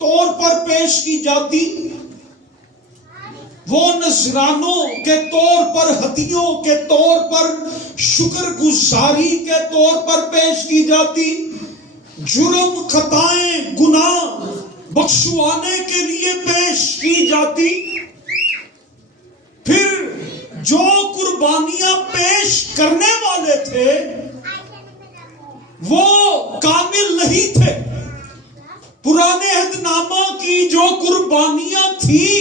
طور پر پیش کی جاتی، وہ نذرانوں کے طور پر، ہدیوں کے طور پر، شکر گزاری کے طور پر پیش کی جاتی، جرم خطائیں گناہ بخشوانے کے لیے پیش کی جاتی۔ پھر جو قربانیاں پیش کرنے والے تھے وہ کامل نہیں تھے۔ پرانے عہد نامہ کی جو قربانیاں تھیں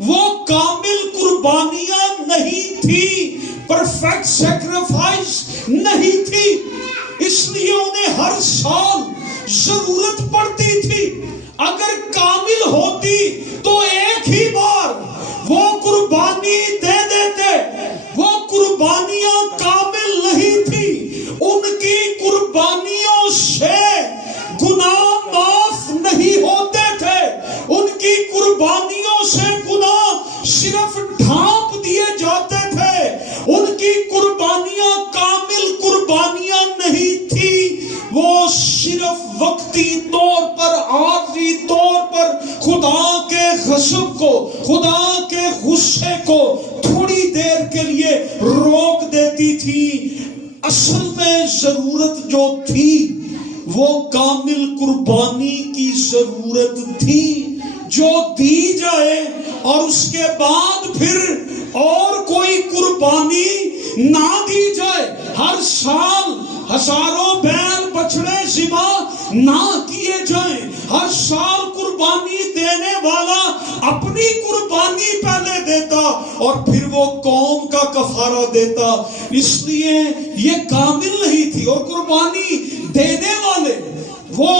وہ کامل قربانیاں نہیں تھی، پرفیکٹ سیکریفائس نہیں تھی، اس لیے انہیں ہر سال ضرورت پڑتی تھی۔ اگر کامل ہوتی تو ایک ہی بار وہ قربانی دے دیتے۔ وہ قربانیاں کامل نہیں تھی، ان کی قربانیوں سے گناہ معاف نہیں ہوتے تھے، ان کی قربانیوں سے گناہ صرف ڈھانپ دیے جاتے تھے، ان کی قربانیاں کامل قربانیاں نہیں تھی، وہ صرف وقتی طور پر، عارضی طور پر خدا کے غضب کو، خدا کے غصے کو تھوڑی دیر کے لیے روک دیتی تھی۔ اصل میں ضرورت جو تھی وہ کامل قربانی کی ضرورت تھی، جو دی جائے اور اس کے بعد پھر اور کوئی قربانی نہ دی جائے۔ ہر سال ہزاروں بیل بچڑے ذبح نہ کیے جائیں، ہر سال قربانی دینے والا اپنی قربانی پہلے دیتا اور پھر وہ قوم کا کفارہ دیتا، اس لیے یہ کامل نہیں تھی۔ اور قربانی دینے والے وہ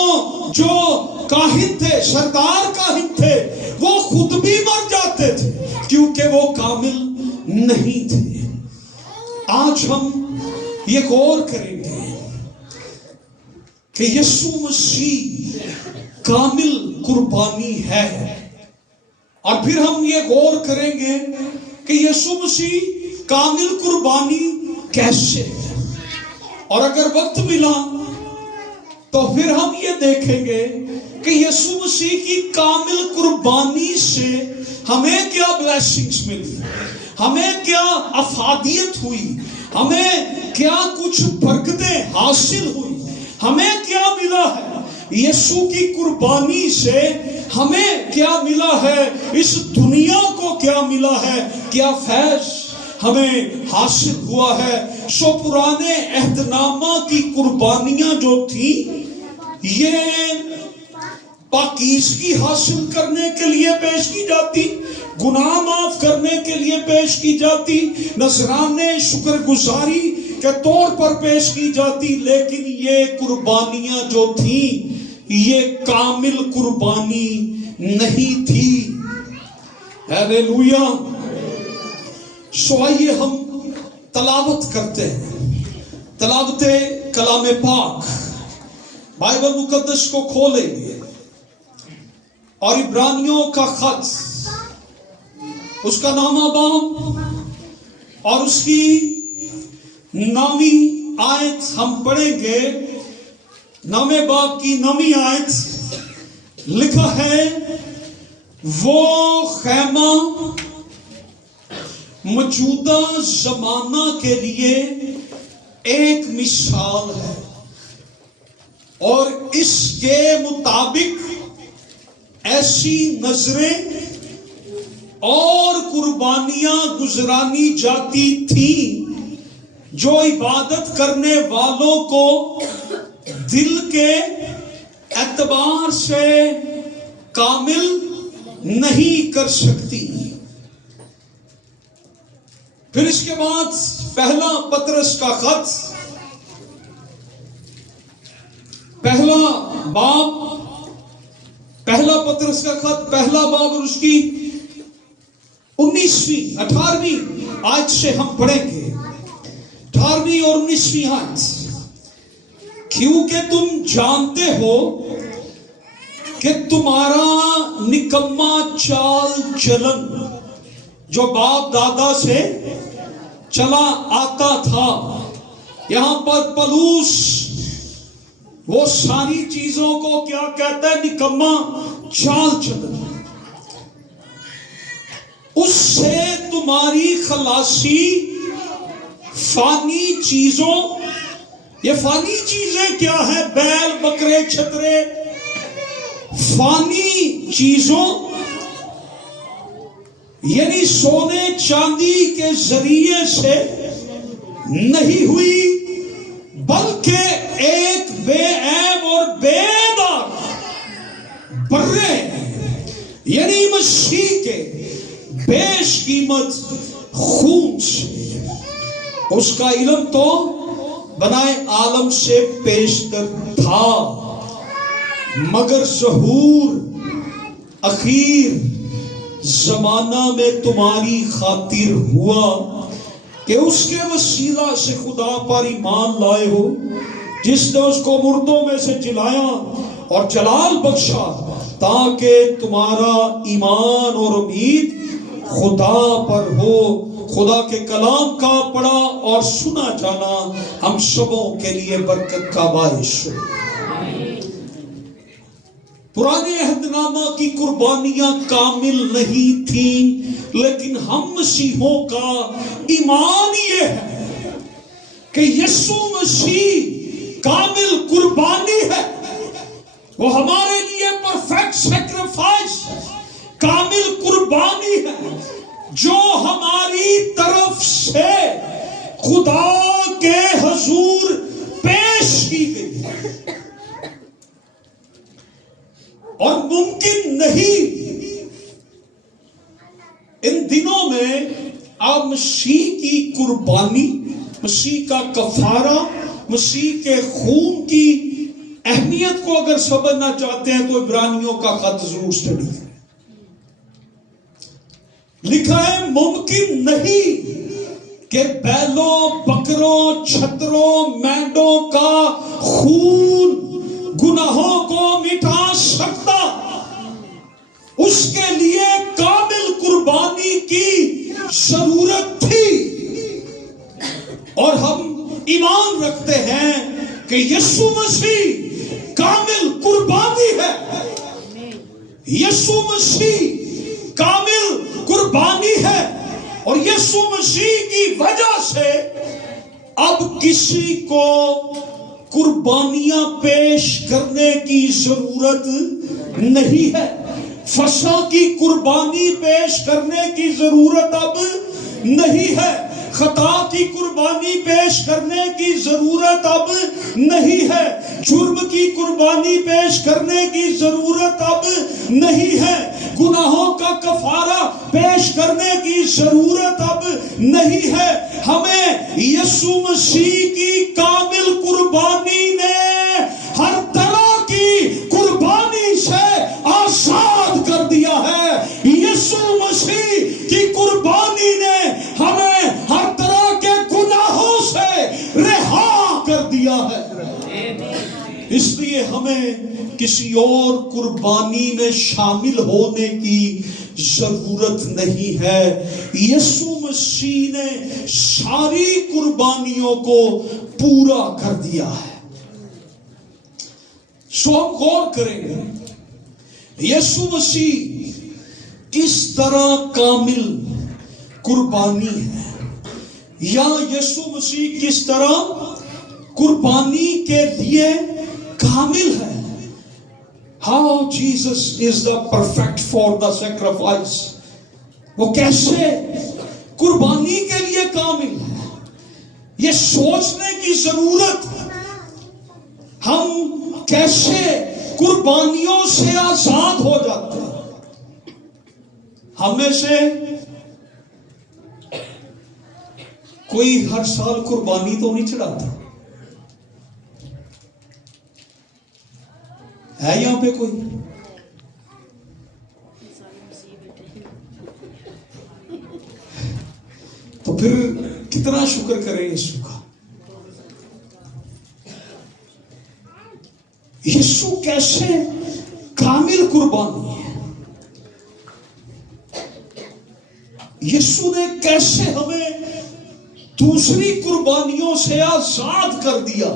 جو کاہن تھے، سردار کاہن تھے، وہ خود بھی مر جاتے تھے کیونکہ وہ کامل نہیں تھے۔ آج ہم یہ غور کریں گے کہ یسوع مسیح کامل قربانی ہے، اور پھر ہم یہ غور کریں گے کہ یسوع مسیح کامل قربانی کیسے ہے، اور اگر وقت ملا تو پھر ہم یہ دیکھیں گے کہ یسوع مسیح کی کامل قربانی سے ہمیں کیا بلیسنگز ملی، ہمیں کیا افادیت ہوئی، ہمیں کیا کچھ برکتیں حاصل ہوئی، ہمیں کیا ملا ہے یسوع کی قربانی سے، ہمیں کیا ملا ہے، اس دنیا کو کیا ملا ہے، کیا فیض ہمیں حاصل ہوا ہے۔ سو پرانے عہد نامہ کی قربانیاں جو تھیں یہ پاکیزگی حاصل کرنے کے لیے پیش کی جاتی، گناہ معاف کرنے کے لیے پیش کی جاتی، نذرانے شکر گزاری کے طور پر پیش کی جاتی، لیکن یہ قربانیاں جو تھیں یہ کامل قربانی نہیں تھی۔ ہیلیلویا۔ سو آئیے ہم تلاوت کرتے ہیں، تلاوت کلام پاک، بائبل مقدس کو کھولیں گے اور عبرانیوں کا خط، اس کا نامہ باب اور اس کی 9ویں آیت ہم پڑھیں گے۔ 9ویں باب کی 9ویں آیت لکھا ہے، وہ خیمہ موجودہ زمانہ کے لیے ایک مثال ہے، اور اس کے مطابق ایسی نظریں اور قربانیاں گزرانی جاتی تھیں جو عبادت کرنے والوں کو دل کے اعتبار سے کامل نہیں کر سکتی۔ پھر اس کے بعد پہلا پطرس کا خط، پہلا پطرس کا خط، پہلا باب اور اس کی 18ویں آیت سے ہم پڑھیں گے، 18ویں اور 19ویں آیت۔ کیونکہ تم جانتے ہو کہ تمہارا نکما چال چلن جو باپ دادا سے چلا آتا تھا، یہاں پر پلوس وہ ساری چیزوں کو کیا کہتا ہے؟ نکما چال چلنا، اس سے تمہاری خلاصی فانی چیزوں، یہ فانی چیزیں کیا ہیں؟ بیل بکرے چھترے، فانی چیزوں یعنی سونے چاندی کے ذریعے سے نہیں ہوئی، بلکہ ایک بے عیب اور بے داغ برے یعنی مسیح کے بیش قیمت خون سے۔ اس کا علم تو بنائے عالم سے پیشتر تھا، مگر ظہور اخیر زمانہ میں تمہاری خاطر ہوا کہ اس کے وسیلہ سے خدا پر ایمان لائے ہو، جس نے اس کو مردوں میں سے جلایا اور جلال بخشا، تاکہ تمہارا ایمان اور امید خدا پر ہو۔ خدا کے کلام کا پڑھا اور سنا جانا ہم سبوں کے لیے برکت کا باعث ہو۔ پرانے عہد نامہ کی قربانیاں کامل نہیں تھیں، لیکن ہم مسیحوں کا ایمان یہ ہے کہ یسوع مسیح کامل قربانی ہے، وہ ہمارے لیے پرفیکٹ سیکریفائس، کامل قربانی ہے جو ہماری طرف سے خدا کے حضور پیش کی گئی ہے، اور ممکن نہیں ان دنوں میں آپ مسیح کی قربانی، مسیح کا کفارہ، مسیح کے خون کی اہمیت کو اگر سمجھنا چاہتے ہیں تو عبرانیوں کا خط ضرور اسٹڈی کریں۔ لکھا ہے ممکن نہیں کہ بیلوں بکروں چھتروں مینڈوں کا خون گناہوں کو مٹا سکتا، اس کے لیے کامل قربانی کی ضرورت تھی، اور ہم ایمان رکھتے ہیں کہ یسوع مسیح کامل قربانی ہے، یسوع مسیح کامل قربانی ہے، اور یسوع مسیح کی وجہ سے اب کسی کو قربانیاں پیش کرنے کی ضرورت نہیں ہے، فصح کی قربانی پیش کرنے کی ضرورت اب نہیں ہے، خطا کی قربانی پیش کرنے کی ضرورت اب نہیں ہے، جرم کی قربانی پیش کرنے کی ضرورت اب نہیں ہے، گناہوں کا کفارہ پیش کرنے کی ضرورت اب نہیں ہے۔ ہمیں یسوع مسیح کی کامل قربانی نے ہر طرح کی قربانی سے آزاد کر دیا ہے۔ یسوع مسیح کی قربانی نے ہمیں ہر طرح کے گناہوں سے رہا کر دیا ہے، اس لیے ہمیں کسی اور قربانی میں شامل ہونے کی ضرورت نہیں ہے۔ یسوع مسیح نے ساری قربانیوں کو پورا کر دیا ہے۔ سو ہم غور کریں گے یسوع مسیح کس طرح کامل قربانی ہے، یا یسوع مسیح کس طرح قربانی کے لیے کامل ہے۔ How Jesus is the perfect for the sacrifice، وہ کیسے قربانی کے لیے کامل ہے، یہ سوچنے کی ضرورت ہے۔ ہم کیسے قربانیوں سے آزاد ہو جاتے ہیں؟ ہمیں سے کوئی ہر سال قربانی تو نہیں چڑھاتا ہے، یہاں پہ کوئی؟ تو پھر کتنا شکر کریں یسوع کا۔ یسوع کیسے کامل قربانی ہے، یسوع نے کیسے ہمیں دوسری قربانیوں سے آزاد کر دیا۔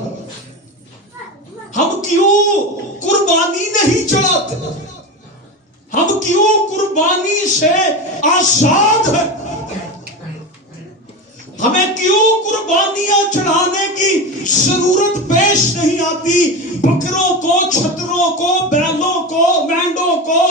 ہم کیوں قربانی نہیں چڑھاتے؟ کیوں قربانی سے آزاد ہے؟ ہمیں کیوں قربانیاں چڑھانے کی ضرورت پیش نہیں آتی؟ بکروں کو، چھتروں کو، بیلوں کو، مینڈوں کو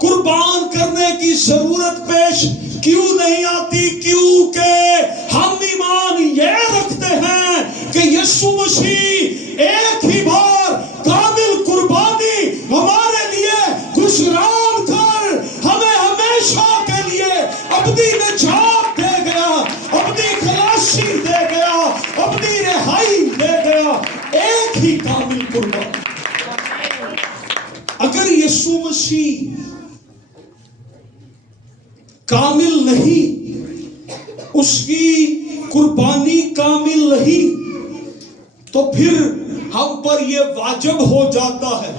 قربان کرنے کی ضرورت پیش کیوں نہیں آتی؟ کیونکہ ہم ایمان یہ رکھتے ہیں کہ یسوع مسیح ایک ہی بار کامل قربانی ہمارے لیے گزران کر ہمیں ہمیشہ کے لیے ابدی نجات دے گیا، ابدی خلاصی دے گیا، ابدی رہائی دے گیا، ایک ہی کامل قربانی۔ اگر یسوع مسیح کامل نہیں، اس کی قربانی کامل نہیں، تو پھر ہم پر یہ واجب ہو جاتا ہے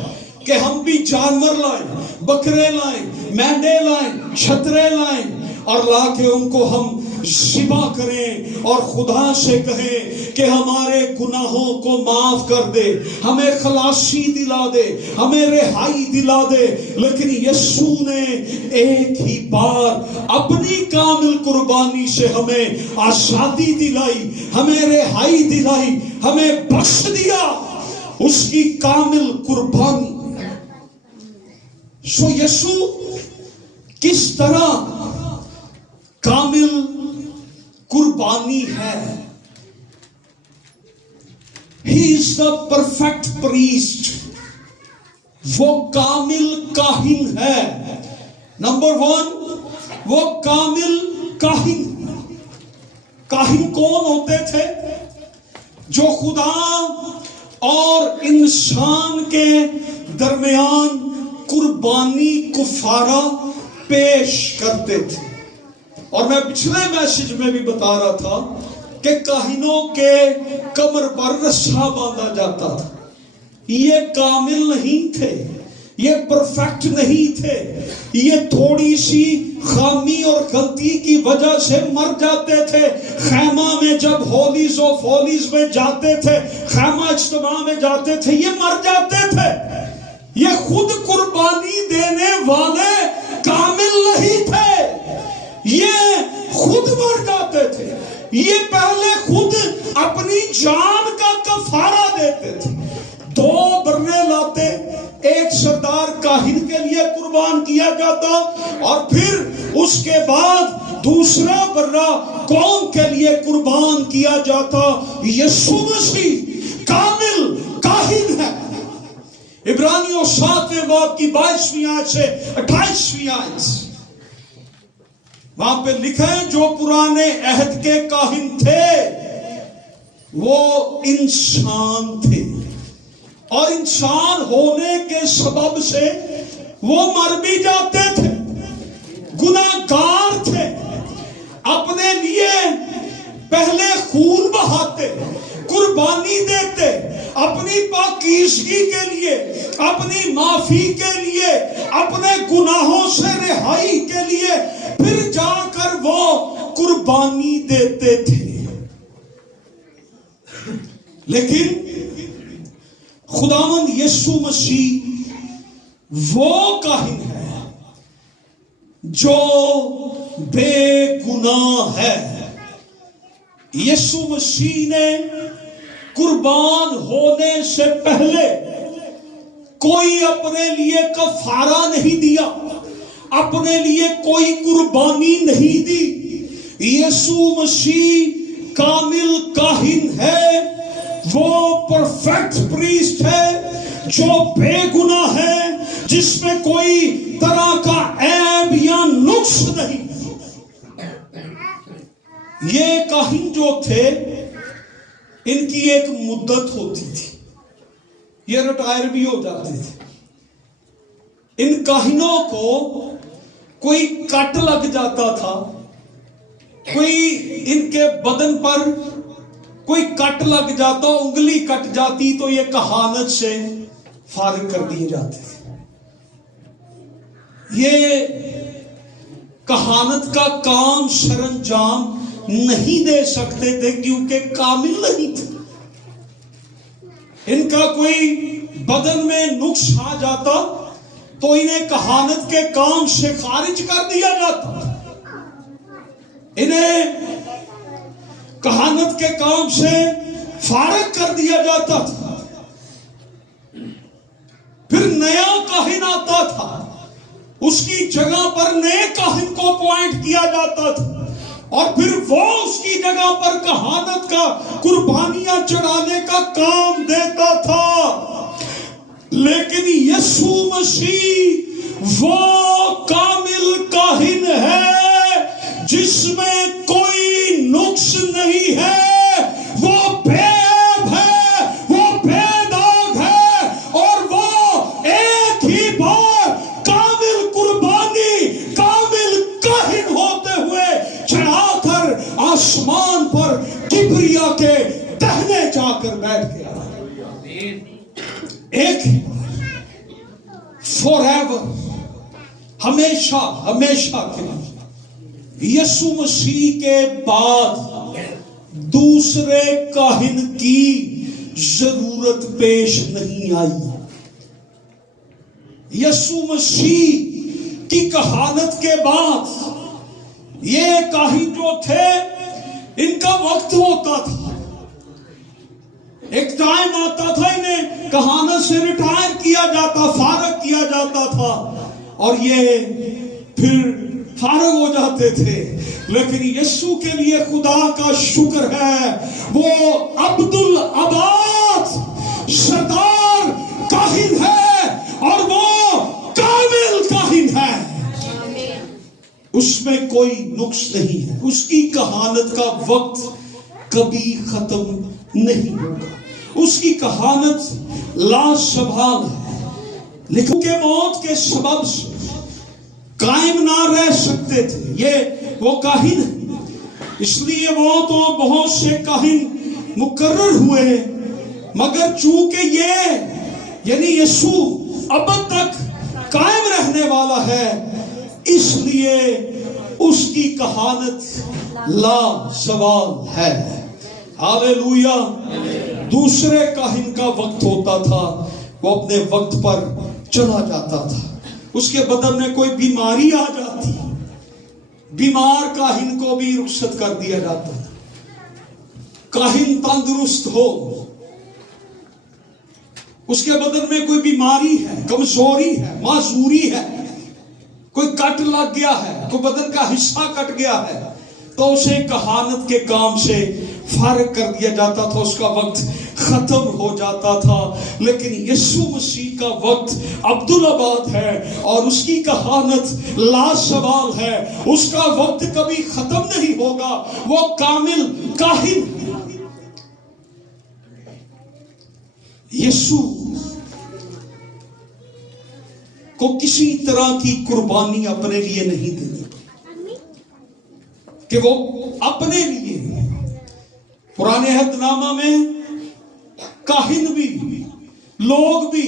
کہ ہم بھی جانور لائیں، بکرے لائیں، مینڈے لائیں، چھترے لائیں، اور لا کے ان کو ہم ذبح کریں اور خدا سے کہیں کہ ہمارے گناہوں کو معاف کر دے، ہمیں خلاصی دلا دے، ہمیں رہائی دلا دے۔ لیکن یسوع نے ایک ہی بار اپنی کامل قربانی سے ہمیں آزادی دلائی، ہمیں رہائی دلائی، ہمیں بخش دیا، اس کی کامل قربانی۔ سو یسوع کس طرح کامل قربانی ہے؟ He is the perfect priest. وہ کامل کاہن ہے۔ نمبر 1، وہ کامل کاہن۔ کاہن کون ہوتے تھے؟ جو خدا اور انسان کے درمیان قربانی کفارہ پیش کرتے تھے۔ اور میں پچھلے میسج میں بھی بتا رہا تھا کہ کاہنوں کے کمر پر رسا باندھا جاتا تھا۔ یہ کامل نہیں تھے، یہ پرفیکٹ نہیں تھے، یہ تھوڑی سی خامی اور غلطی کی وجہ سے مر جاتے تھے۔ خیمہ میں جب ہولیز آف ہولیز میں جاتے تھے، خیمہ اجتماع میں جاتے تھے، یہ مر جاتے تھے۔ یہ خود قربانی دینے والے کامل نہیں تھے، یہ خود مر جاتے تھے۔ یہ پہلے خود اپنی جان کا کفارہ دیتے تھے۔ 2 برنے لاتے، ایک سردار کاہن کے لیے قربان کیا جاتا، اور پھر اس کے بعد دوسرا برہ قوم کے لیے قربان کیا جاتا۔ یسوع مسیح کامل کاہن ہے۔ عبرانیوں 7ویں باب کی 22ویں آیت سے 28ویں آیت، وہاں پہ لکھا ہے جو پرانے عہد کے کاہن تھے وہ انسان تھے، اور انسان ہونے کے سبب سے وہ مر بھی جاتے تھے، گناہگار تھے، اپنے لیے پہلے خون بہاتے، قربانی دیتے، اپنی پاکیزگی کے لیے، اپنی معافی کے لیے، اپنے گناہوں سے رہائی کے لیے، پھر جا کر وہ قربانی دیتے تھے۔ لیکن خداوند یسوع مسیح وہ کاہن ہے جو بے گناہ ہے۔ یسوع مسیح نے قربان ہونے سے پہلے کوئی اپنے لیے کفارہ نہیں دیا، اپنے لیے کوئی قربانی نہیں دی۔ یسوع مسیح کامل کاہن ہے، وہ پرفیکٹ پریسٹ ہے جو بے گناہ ہے، جس میں کوئی طرح کا عیب یا نقص نہیں۔ یہ کاہن جو تھے ان کی ایک مدت ہوتی تھی، یہ ریٹائر بھی ہو جاتے تھے۔ ان کاہنوں کو کوئی کٹ لگ جاتا تھا، کوئی ان کے بدن پر کوئی کٹ لگ جاتا، انگلی کٹ جاتی تو یہ کہانت سے فارغ کر دیے جاتے تھے۔ یہ کہانت کا کام سر انجام نہیں دے سکتے تھے کیونکہ کامل نہیں تھے۔ ان کا کوئی بدن میں نقص آ جاتا تو انہیں کہانت کے کام سے خارج کر دیا جاتا تھا، انہیں کہانت کے کام سے فارغ کر دیا جاتا تھا. پھر نیا کاہن آتا تھا، اس کی جگہ پر نئے کاہن کو اپوائنٹ کیا جاتا تھا، اور پھر وہ اس کی جگہ پر کہانت کا قربانیاں چڑھانے کا کام دیتا تھا. لیکن یسوع مسیح وہ کامل کاہن ہے جس میں کوئی نقص نہیں ہے، وہ بے عیب ہے، وہ بے داغ ہے، اور وہ ایک ہی بار کامل قربانی، کامل کاہن ہوتے ہوئے چڑھا کر آسمان پر کبریا کے دہنے جا کر بیٹھ گیا. ایک ہی فور ایور، ہمیشہ ہمیشہ کے لیے. یسوع مسیح کے بعد دوسرے کاہن کی ضرورت پیش نہیں آئی. یسوع مسیح کی کہانت کے بعد یہ کاہن جو تھے ان کا وقت ہوتا تھا. ایک ٹائم آتا تھا انہیں کہانت سے ریٹائر کیا جاتا، فارغ کیا جاتا تھا، اور یہ پھر فارغ ہو جاتے تھے. لیکن یسوع کے لیے خدا کا شکر ہے، وہ عبدالآباد سردار کاہن ہے، اور وہ کامل کاہن ہے. اس میں کوئی نقص نہیں ہے. اس کی کہانت کا وقت کبھی ختم نہیں ہوگا. اس کی کہانت لازوال ہے، لیکن کہ موت کے سبب سے قائم نہ رہ سکتے تھے. یہ وہ کاہن ہے، اس لیے وہ تو بہت سے کاہن مقرر ہوئے، مگر چونکہ یہ یعنی یسوع ابد تک قائم رہنے والا ہے، اس لیے اس کی کہانت لازوال ہے. ہاللویا. دوسرے کاہن کا وقت ہوتا تھا، وہ اپنے وقت پر چلا جاتا تھا. اس کے بدن میں کوئی بیماری آ جاتی، بیمار کاہن کو بھی رخصت کر دیا جاتا. کاہن تندرست ہو، اس کے بدن میں کوئی بیماری ہے، کمزوری ہے، معذوری ہے، کوئی کٹ لگ گیا ہے، کوئی بدن کا حصہ کٹ گیا ہے، تو اسے کہانت کے کام سے فارغ کر دیا جاتا تھا. اس کا وقت ختم ہو جاتا تھا. لیکن یسوع مسیح کا وقت عبدالآباد ہے، اور اس کی کہانت لازوال ہے. اس کا وقت کبھی ختم نہیں ہوگا. وہ کامل کاہن ہے. یسوع کو کسی طرح کی قربانی اپنے لیے نہیں دینی کہ وہ اپنے لیے. پرانے عہد نامہ میں کاہن بھی، لوگ بھی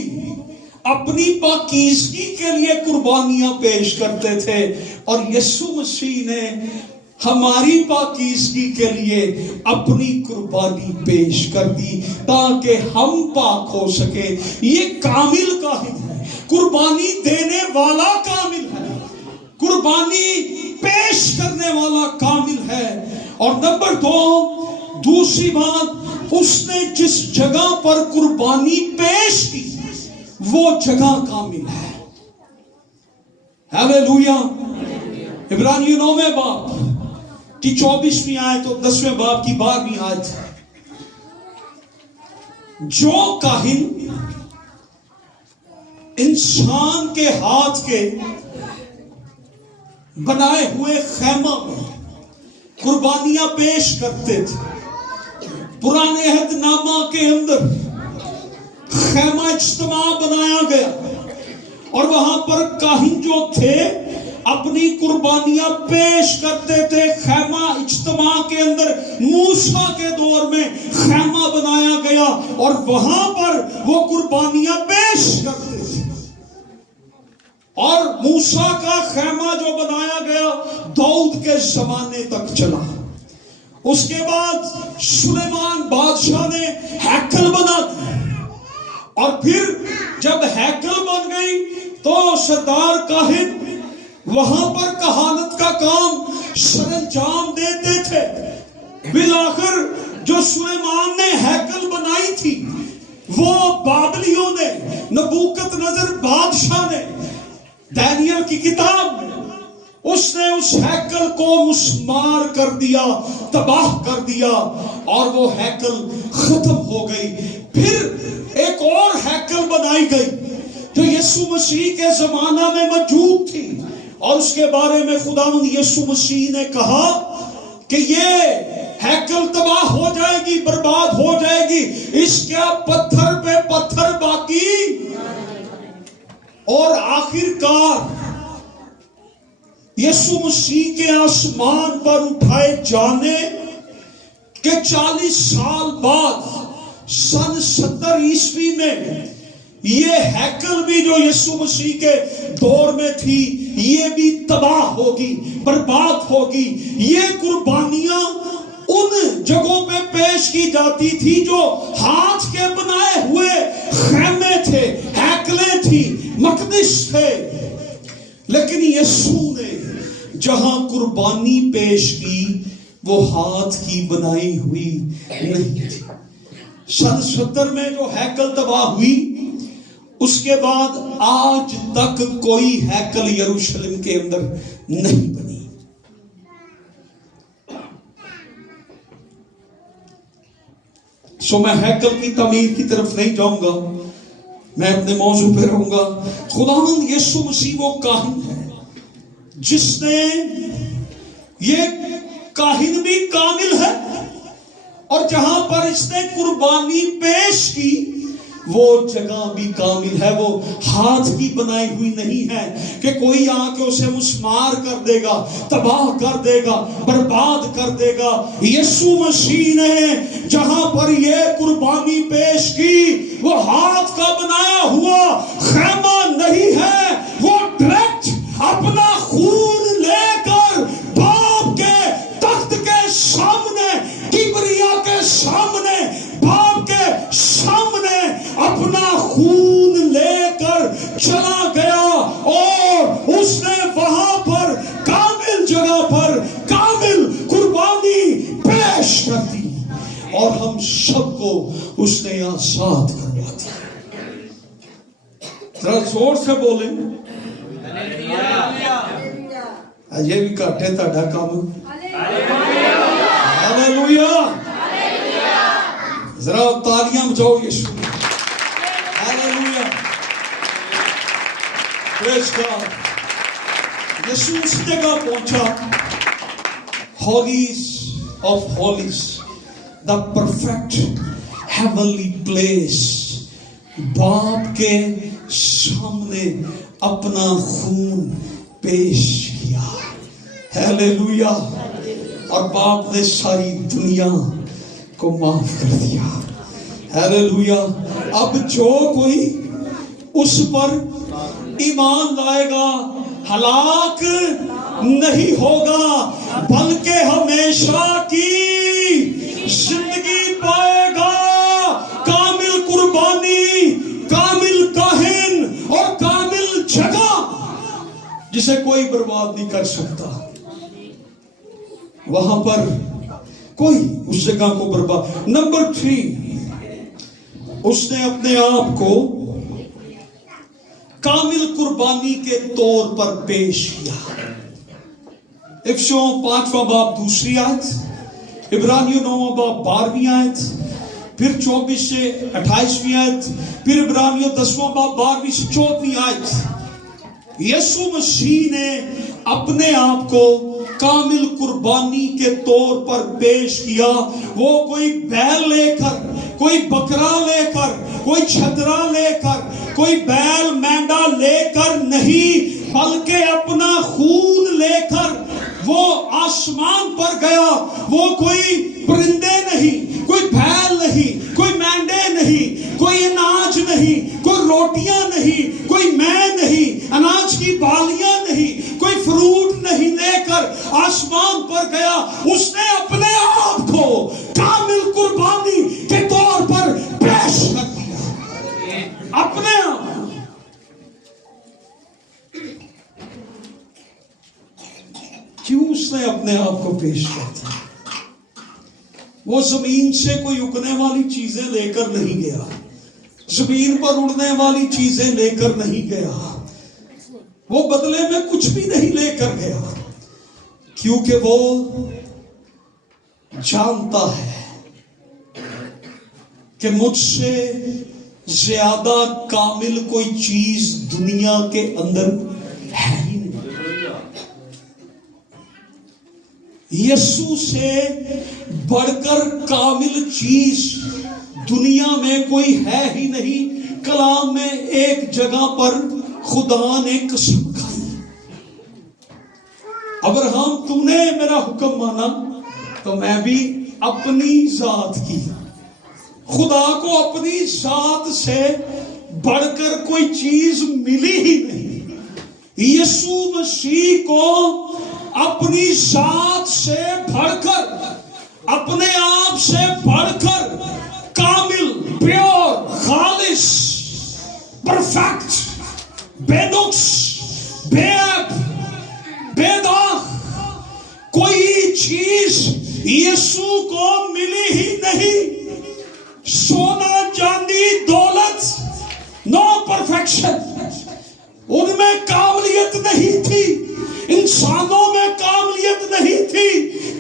اپنی پاکیزگی کے لیے قربانیاں پیش کرتے تھے، اور یسوع مسیح نے ہماری پاکیزگی کے لیے اپنی قربانی پیش کر دی تاکہ ہم پاک ہو سکے. یہ کامل کاہن ہے، قربانی دینے والا کامل ہے، قربانی پیش کرنے والا کامل ہے. اور نمبر دوسری بات، اس نے جس جگہ پر قربانی پیش کی وہ جگہ کامل ہے. ہاللویا. عبرانیوں 9 باب کی 24ویں آیت اور 10ویں باب کی 12ویں آیت. جو کاہن انسان کے ہاتھ کے بنائے ہوئے خیمہ میں قربانیاں پیش کرتے تھے، پرانے عہد نامہ کے اندر خیمہ اجتماع بنایا گیا، اور وہاں پر کاہن جو تھے اپنی قربانیاں پیش کرتے تھے. خیمہ اجتماع کے اندر موسیٰ کے دور میں خیمہ بنایا گیا، اور وہاں پر وہ قربانیاں پیش کرتے تھے. اور موسیٰ کا خیمہ جو بنایا گیا داؤد کے زمانے تک چلا. اس کے بعد سلیمان بادشاہ نے ہیکل بنا دیا، اور پھر جب ہیکل بن گئی تو سردار کاہن وہاں پر کہانت کا کام سر انجام دیتے تھے. بالآخر جو سلیمان نے ہیکل بنائی تھی وہ بابلیوں نے، نبوکت نظر بادشاہ نے دانیل کی کتاب میں اس نے اس ہیکل کو مسمار کر دیا، تباہ کر دیا، اور وہ ہیکل ختم ہو گئی. پھر ایک اور ہیکل بنائی گئی جو یسوع مسیح کے زمانہ میں موجود تھی، اور اس کے بارے میں خداوند یسوع مسیح نے کہا کہ یہ ہیکل تباہ ہو جائے گی، برباد ہو جائے گی، اس کا پتھر پہ پتھر باقی. اور آخر کار یسوع مسیح کے آسمان پر اٹھائے جانے کے 40 سال بعد سن 70 عیسوی میں یہ ہیکل بھی جو یسوع مسیح کے دور میں تھی یہ بھی تباہ ہوگی، برباد ہوگی. یہ قربانیاں ان جگہوں پہ پیش کی جاتی تھی جو ہاتھ کے بنائے ہوئے خیمے تھے، ہیکلیں تھی، مقدس تھے. لیکن یسوع نے جہاں قربانی پیش کی وہ ہاتھ کی بنائی ہوئی نہیں تھی. سن 70 میں جو ہیکل تباہ ہوئی اس کے بعد آج تک کوئی ہیکل یروشلم کے اندر نہیں بنی. میں ہیکل کی تعمیر کی طرف نہیں جاؤں گا، میں اپنے موضوع پہ رہوں گا. خداوند یسوع مسیح وہ کاہن ہے جس نے، یہ کاہن بھی کامل ہے، اور جہاں پر اس نے قربانی پیش کی وہ جگہ بھی کامل ہے. وہ ہاتھ کی بنائی ہوئی نہیں ہے کہ کوئی آ کے اسے مسمار کر دے گا، تباہ کر دے گا، برباد کر دے گا. یسوع مسیح نے جہاں پر یہ قربانی پیش کی وہ ہاتھ کا بنایا ہوا خیمہ نہیں ہے. وہ ڈائریکٹ اپنا خون لے کر باپ کے تخت کے سامنے، کبریا کے سامنے، باپ کے سامنے اپنا خون لے کر چلا گیا، اور اس نے وہاں پر کامل جگہ پر کامل قربانی پیش کر دی، اور ہم سب کو اس نے آزاد کروا دیا. ذرا زور سے بولیں یہ بھی کاٹے تہاڈا کام. ہاللویا. ذرا تالیاں بجاؤ یسوع. ہاللویا. Praise God. یسوع اس جگہ پہنچا، holies of holies, the perfect heavenly place. باپ کے سامنے اپنا خون پیش کیا. ہاللویا. اور باپ نے ساری دنیا کو معاف کر دیا. ہاللویا. اب جو کوئی اس پر ایمان لائے گا ہلاک نہیں ہوگا بلکہ ہمیشہ کی زندگی پائے گا. کامل قربانی، کامل کاہن اور کامل جگہ جسے کوئی برباد نہیں کر سکتا. وہاں پر کوئی اس جگہ کو برباد. نمبر 3، اس نے اپنے آپ کو کامل قربانی کے طور پر پیش کیا. افسیوں 5واں باب 2 آیت، عبرانیوں 9واں باب 12 آیت، پھر 24 سے 28 آیت، پھر عبرانیوں 10واں باب 12 سے 14 آیت. یسوع مسیح نے اپنے آپ کو کامل قربانی کے طور پر پیش کیا. وہ کوئی بیل لے کر، کوئی بکرا لے کر، کوئی چھترا لے کر، کوئی بیل مینڈا لے کر نہیں، بلکہ اپنا خون لے کر وہ آسمان پر گیا. وہ کوئی پرندے نہیں، کوئی بیل نہیں، کوئی مینڈے نہیں، کوئی اناج نہیں، کوئی روٹیاں نہیں، کوئی میں نہیں، اناج کی بالیاں نہیں، کوئی فروٹ نہیں لے کر آسمان پر گیا. اس نے اپنے آپ کو کامل قربانی کے طور پر پیش کر دیا. اپنے آپ اس نے اپنے آپ کو پیش کر دیا. وہ زمین سے کوئی اگنے والی چیزیں لے کر نہیں گیا, زمین پر اڑنے والی چیزیں لے کر نہیں گیا, وہ بدلے میں کچھ بھی نہیں لے کر گیا, کیونکہ وہ جانتا ہے کہ مجھ سے زیادہ کامل کوئی چیز دنیا کے اندر ہے ہی نہیں. یسوع سے بڑھ کر کامل چیز دنیا میں کوئی ہے ہی نہیں. کلام میں ایک جگہ پر خدا نے قسم کھائی, ابراہیم تو نے میرا حکم مانا تو میں بھی اپنی ذات کی, خدا کو اپنی ذات سے بڑھ کر کوئی چیز ملی ہی نہیں. یسوع مسیح کو اپنی ذات سے بڑھ کر, اپنے آپ سے بڑھ کر کامل, پیور, خالص, پرفیکٹ, بے نقص, بے عیب, بے داغ کوئی چیز یسوع کو ملی ہی نہیں. سونا, چاندی, دولت, نو پرفیکشن, ان میں کاملیت نہیں تھی, انسانوں میں کاملیت نہیں تھی,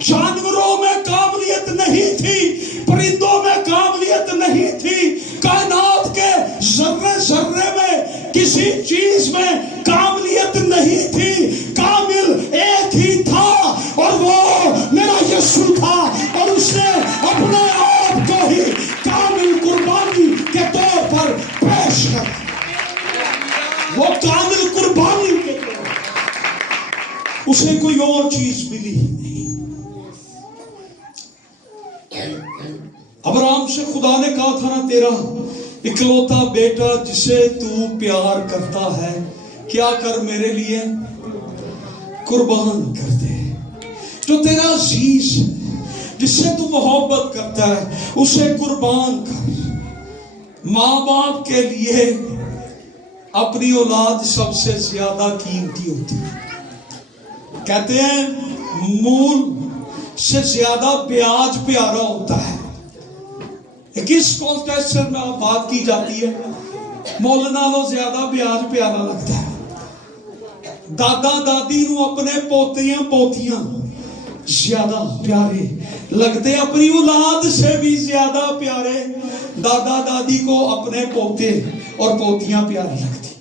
جانوروں میں کاملیت نہیں تھی, پرندوں میں کاملیت نہیں تھی, کائنات کے ذرے ذرے میں کسی چیز میں کاملیت نہیں تھی. کامل ایک ہی تھا اور وہ میرا یسوع تھا, اور اس نے اپنے آپ کو ہی کامل قربانی کے طور پر پیش کر دیا. وہ کامل قربانی کے طور پر, اسے کوئی اور چیز ملی ہی نہیں. ابراہیم سے خدا نے کہا تھا نا, تیرا اکلوتا بیٹا جسے تو پیار کرتا ہے کیا کر میرے لیے قربان کر دے. جو تیرا عزیز ہے, جس سے تو محبت کرتا ہے, اسے قربان کر. ماں باپ کے لیے اپنی اولاد سب سے زیادہ قیمتی ہوتی ہے. کہتے ہیں مول سے زیادہ بیاج پیارا ہوتا ہے. کس کانٹیکسٹ میں بات کی جاتی ہے, مول نالوں زیادہ بیاج پیارا لگتا ہے. دادا دادی نو اپنے پوتیاں پوتیاں زیادہ پیارے لگتے, اپنی اولاد سے بھی زیادہ پیارے دادا دادی کو اپنے پوتے اور پوتیاں پیاری لگتی.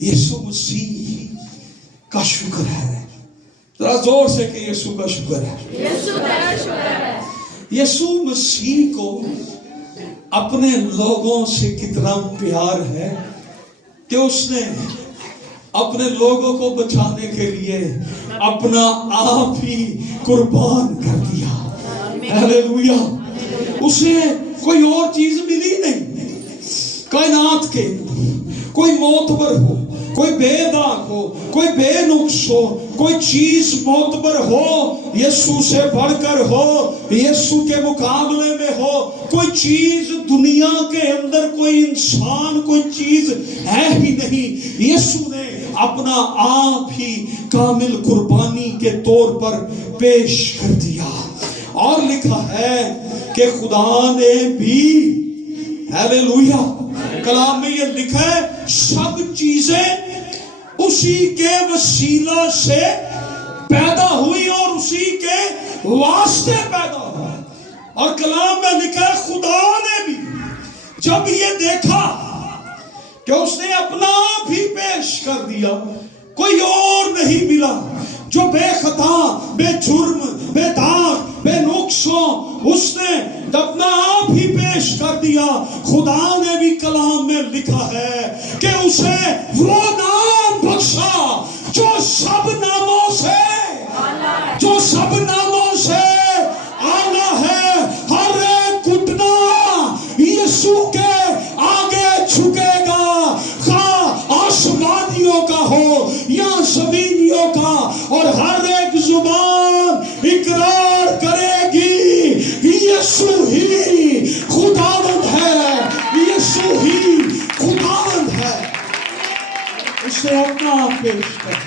یسوع مسیح کا شکر ہے, ذرا زور سے کہ یسوع کا شکر ہے. یسوع کا شکر ہے. یسوع مسیح کو اپنے لوگوں سے کتنا پیار ہے کہ اس نے اپنے لوگوں کو بچانے کے لیے اپنا آپ ہی قربان کر دیا. ہلیلویا. اسے کوئی اور چیز ملی نہیں. کائنات کے کوئی معتبر ہو, کوئی بے داغ ہو, کوئی بے نقص ہو, کوئی چیز معتبر ہو, یسوع سے بڑھ کر ہو, یسوع کے مقابلے میں ہو, کوئی چیز دنیا کے اندر, کوئی انسان, کوئی چیز ہے ہی نہیں. یسوع نے اپنا آپ ہی کامل قربانی کے طور پر پیش کر دیا. اور لکھا ہے کہ خدا نے بھی, ہیلیلویا, کلام میں یہ لکھا ہے سب چیزیں اسی کے وسیلہ سے پیدا ہوئی اور اسی کے واسطے پیدا ہوئی. اور کلام میں لکھا ہے خدا نے بھی جب یہ دیکھا کہ اس نے اپنا آپ ہی پیش کر دیا, کوئی اور نہیں ملا جو بے خطا, بے جرم, بے داغ, بے نقص ہو, اس نے اپنا آپ ہی پیش کر دیا. خدا نے بھی کلام میں لکھا ہے کہ اسے وہ نام بخشا جو سب ناموں سے, جو سب ناموں سے آنا ہے. ہر ایک گھٹنا یسوع کے آگے جھکے گا, خواہ آسمانیوں کا ہو یا زمینیوں کا, اور ہر ایک زبان اقرار کرے گی یسوع ہی خداوند ہے, یسوع ہی خداوند ہے. اسے اپنا پیش کر.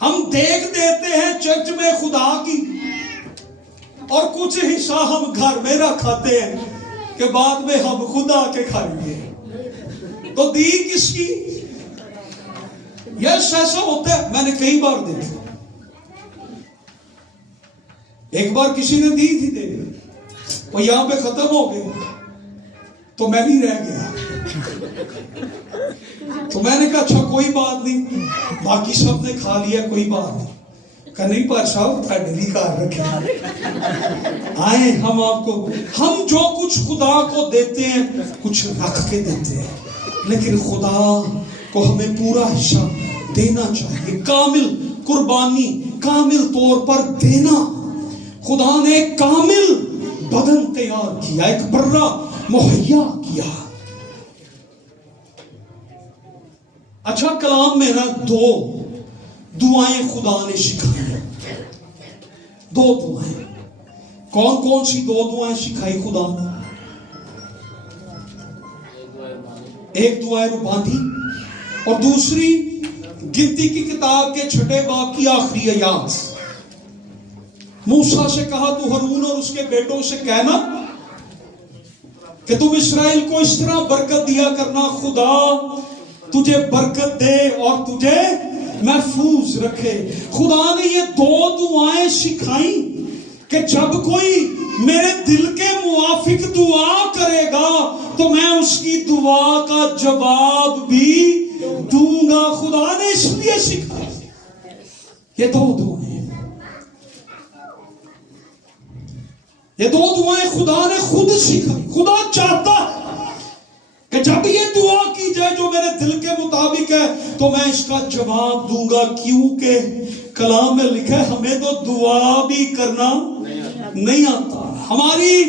ہم دیکھ دیتے ہیں چرچ میں خدا کی اور کچھ حصہ ہم گھر میں رکھاتے ہیں کہ بعد میں ہم خدا کے کھائیں گے. تو دی کس کی؟ یس ایسا ہوتا ہے. میں نے کئی بار دیکھا. ایک بار کسی نے دی تھی دے وہ یہاں پہ ختم ہو گئے تو میں بھی رہ گیا. تو میں نے کہا اچھا کوئی بات نہیں, باقی سب نے کھا لیا, کوئی بات نہیں. کہ نہیں پر صاحب تھوڑے لیے کار رکھے آئے ہم آپ کو. ہم جو کچھ خدا کو دیتے ہیں کچھ رکھ کے دیتے ہیں, لیکن خدا کو ہمیں پورا حصہ دینا چاہیے. کامل قربانی, کامل طور پر دینا. خدا نے ایک کامل بدن تیار کیا, ایک برہ مہیا کیا. اچھا کلام میں نا دو دعائیں خدا نے سکھائی. دو دعائیں. کون کون سی دو دعائیں سکھائی خدا نے؟ ایک دعا ربانی اور دوسری گنتی کی کتاب کے 6 باب کی آخری آیات. موسیٰ سے کہا تو ہارون اور اس کے بیٹوں سے کہنا کہ تم اسرائیل کو اس طرح برکت دیا کرنا, خدا تجھے برکت دے اور تجھے محفوظ رکھے. خدا نے یہ دو دعائیں سکھائیں کہ جب کوئی میرے دل کے موافق دعا کرے گا تو میں اس کی دعا کا جواب بھی دوں گا. خدا نے اس لیے سکھایا یہ دو دعائیں. یہ دو دعائیں خدا نے خود سکھائی. خدا چاہتا ہے کہ جب یہ دعا کی جائے جو میرے دل کے مطابق ہے تو میں اس کا جواب دوں گا, کیونکہ کلام میں لکھا ہے ہمیں تو دعا بھی کرنا نہیں آتا. ہماری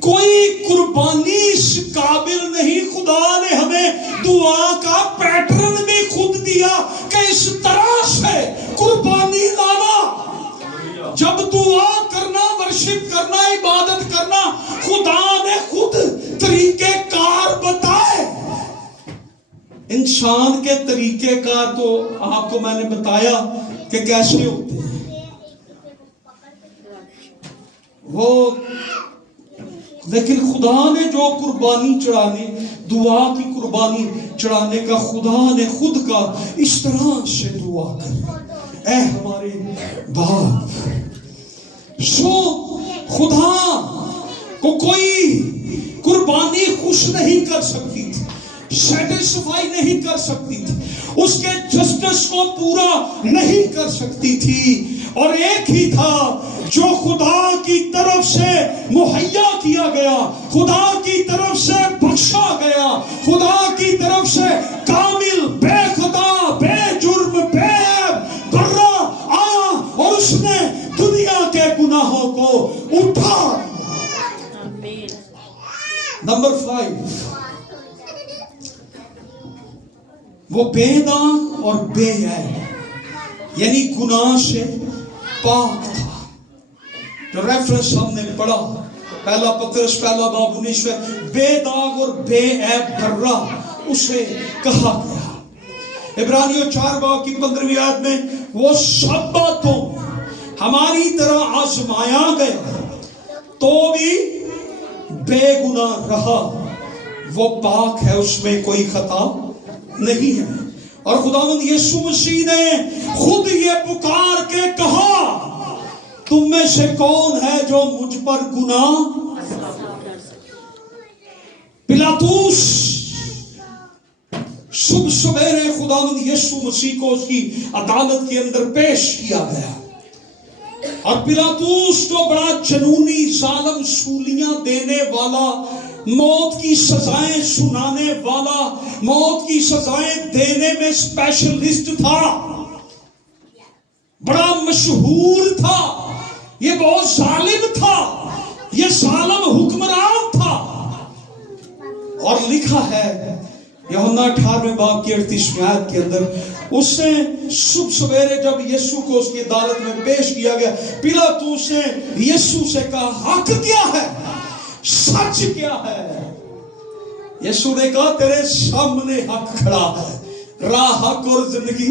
کوئی قربانی اس قابل نہیں. خدا نے ہمیں دعا کا پیٹرن بھی خود دیا کہ اس طرح سے قربانی لانا. جب دعا کرنا, ورشپ کرنا, عبادت کرنا, خدا نے خود طریقہ کار بتائے. انسان کے طریقہ کار تو آپ کو میں نے بتایا کہ کیسے ہوتے ہیں وہ, لیکن خدا نے جو قربانی چڑھانے, دعا کی قربانی چڑھانے کا خدا نے خود کا اس طرح سے دعا کر. اے ہمارے باپ, سو خدا کو کوئی قربانی خوش نہیں کر سکتی تھی, سیٹسفائی نہیں کر سکتی تھی, اس کے جسٹس کو پورا نہیں کر سکتی تھی. اور ایک ہی تھا جو خدا کی طرف سے مہیا کیا گیا, خدا کی طرف سے بخشا گیا, خدا کی طرف سے کامل, بے خطا, بے جرم, بے عیب برہ آیا اور اس نے دنیا کے گناہوں کو اٹھا. نمبر 5, وہ بے داغ اور بے عیب یعنی گناہ سے پاک تھا. جو ریفرنس ہم نے پڑھا پہلا پترس 1 باب 19 میں, بے داغ اور بے عیب برہ اسے کہا گیا. عبرانیوں 4 باب کی 15ویں آیت میں وہ سب باتوں ہماری طرح آزمایا گیا تو بھی بے گناہ رہا, وہ پاک ہے, اس میں کوئی خطا نہیں ہے. اور خداوند یسوع مسیح نے خود یہ پکار کے کہا, تم میں سے کون ہے جو مجھ پر گناہ. پلاطوس صبح سویرے خداوند یسوع مسیح کو اس کی عدالت کے اندر پیش کیا گیا, اور پلاطوس جو بڑا جنونی, ظالم, سولیاں دینے والا, موت کی سزائیں سنانے والا, موت کی سزائیں دینے میں اسپیشلسٹ تھا, بڑا مشہور تھا, یہ بہت ظالم تھا, یہ ظالم حکمران تھا. اور لکھا ہے یوحنا 18 باب کی 38 آیت کے اندر, اس نے صبح سویرے جب یسوع کو اس کی عدالت میں پیش کیا گیا, پلاطوس نے یسوع سے کہا حق کیا ہے, سچ کیا ہے. یسوع نے کہا تیرے سامنے حق کھڑا ہے, راہ, حق اور زندگی.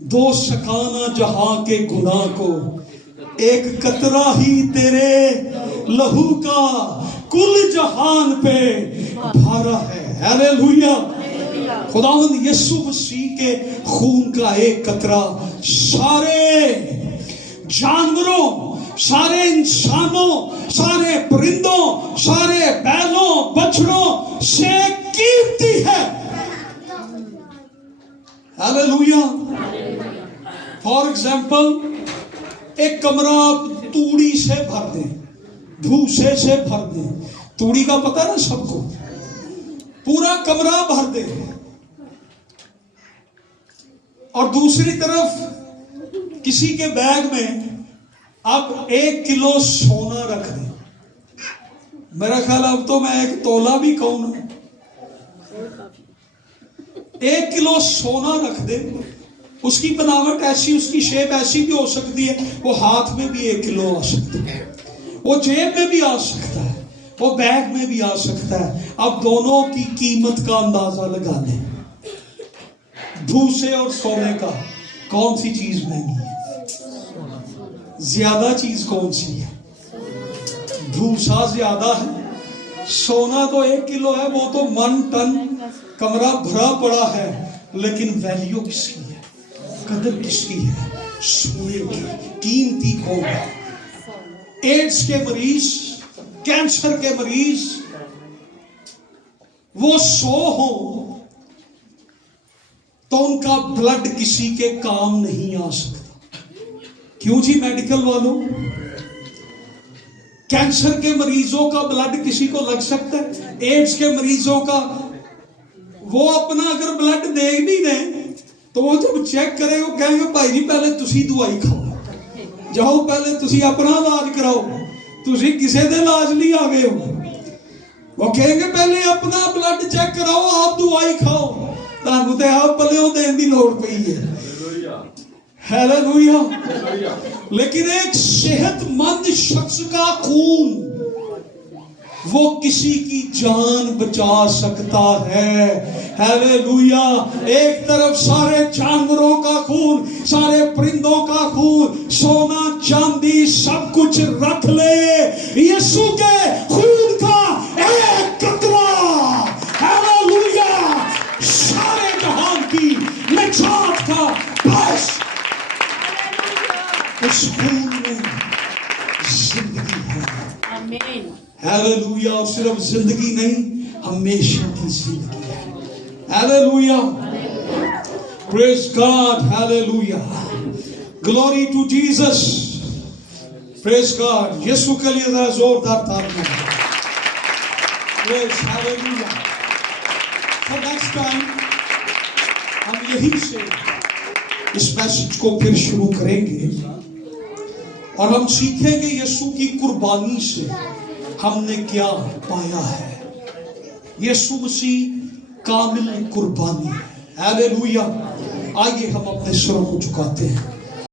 دو سکانا جہاں کے گناہ کو، ایک قطرہ ہی تیرے لہو کا کل جہان پہ بھارا ہے۔ ہیلیلویا۔ خداوند یسوع مسیح کے خون کا ایک قطرہ سارے جانوروں، سارے انسانوں، سارے پرندوں، سارے بیلوں بچڑوں سے قیمتی ہے۔ ہیلیلویا۔ فار ایگزامپل، ایک کمرہ آپ توڑی سے بھر دیں، بھوسے سے بھر دیں، توڑی کا پتہ نا سب کو، پورا کمرہ بھر دیں، اور دوسری طرف کسی کے بیگ میں آپ 1 کلو سونا رکھ دیں، میرا خیال اب تو میں 1 تولہ بھی کہوں نا، 1 کلو سونا رکھ دیں، اس کی بناوٹ ایسی، اس کی شیپ ایسی بھی ہو سکتی ہے، وہ ہاتھ میں بھی 1 کلو آ سکتا ہے، وہ جیب میں بھی آ سکتا ہے، وہ بیگ میں بھی آ سکتا ہے۔ اب دونوں کی قیمت کا اندازہ لگا لیں، بھوسے اور سونے کا کون سی چیز مہنگی ہے؟ زیادہ چیز کون سی ہے؟ بھوسا زیادہ ہے، سونا تو 1 کلو ہے، وہ تو من ٹن کمرہ بھرا پڑا ہے، لیکن ویلیو کس کی ہے؟ قدر کس کی ہے؟ سونے کی۔ قیمتی کون ہے؟ ایڈز کے مریض، کینسر کے مریض، وہ 100 ہوں تو ان کا بلڈ کسی کے کام نہیں آ سکتا۔ کیوں جی میڈیکل والوں؟ کینسر کے مریضوں کا بلڈ کسی کو لگ سکتا ہے؟ ایڈز کے مریضوں کا وہ اپنا اگر بلڈ دے بھی دیں تو وہ جب چیک کرے وہ کہیں گے بھائی جی پہلے تسی دوائی کھاؤ، جاؤ پہلے تسی اپنا علاج کراؤ، تسی کسے دے علاج نہیں آ گئے ہو۔ وہ کہیں گے پہلے اپنا بلڈ چیک کراؤ، آپ دوائی کھاؤ، تانوں تے آپ پلیوں دین دی لوڑ پئی ہے۔ ہیلیلویا۔ لیکن ایک صحت مند شخص کا خون وہ کسی کی جان بچا سکتا ہے۔ ہیلیلویا۔ ایک طرف سارے جانوروں کا خون، سارے پرندوں کا خون، سونا چاندی سب کچھ رکھ لے، یسوع کے خون کا ایک قطرہ، ہیلیلویا، سارے جہان کی نجات کا باعث۔ اس خون میں زندگی ہے۔ آمین۔ ہیلیلویا۔ اور صرف زندگی نہیں، ہمیشہ کی زندگی ہے۔ Hallelujah. Praise God. Hallelujah. Glory to Jesus. Praise God. یسوع کے لیے ذرا زوردار تالیاں۔ Praise hallelujah. For next time ہم یہیں سے اس میسج کو پھر شروع کریں گے اور ہم سیکھیں گے یسوع کی قربانی سے ہم نے کیا پایا ہے۔ یسوع مسیح کامل قربانی ہے۔ ہیلیلویا۔ آئیے ہم اپنے سروں کو جھکاتے ہیں۔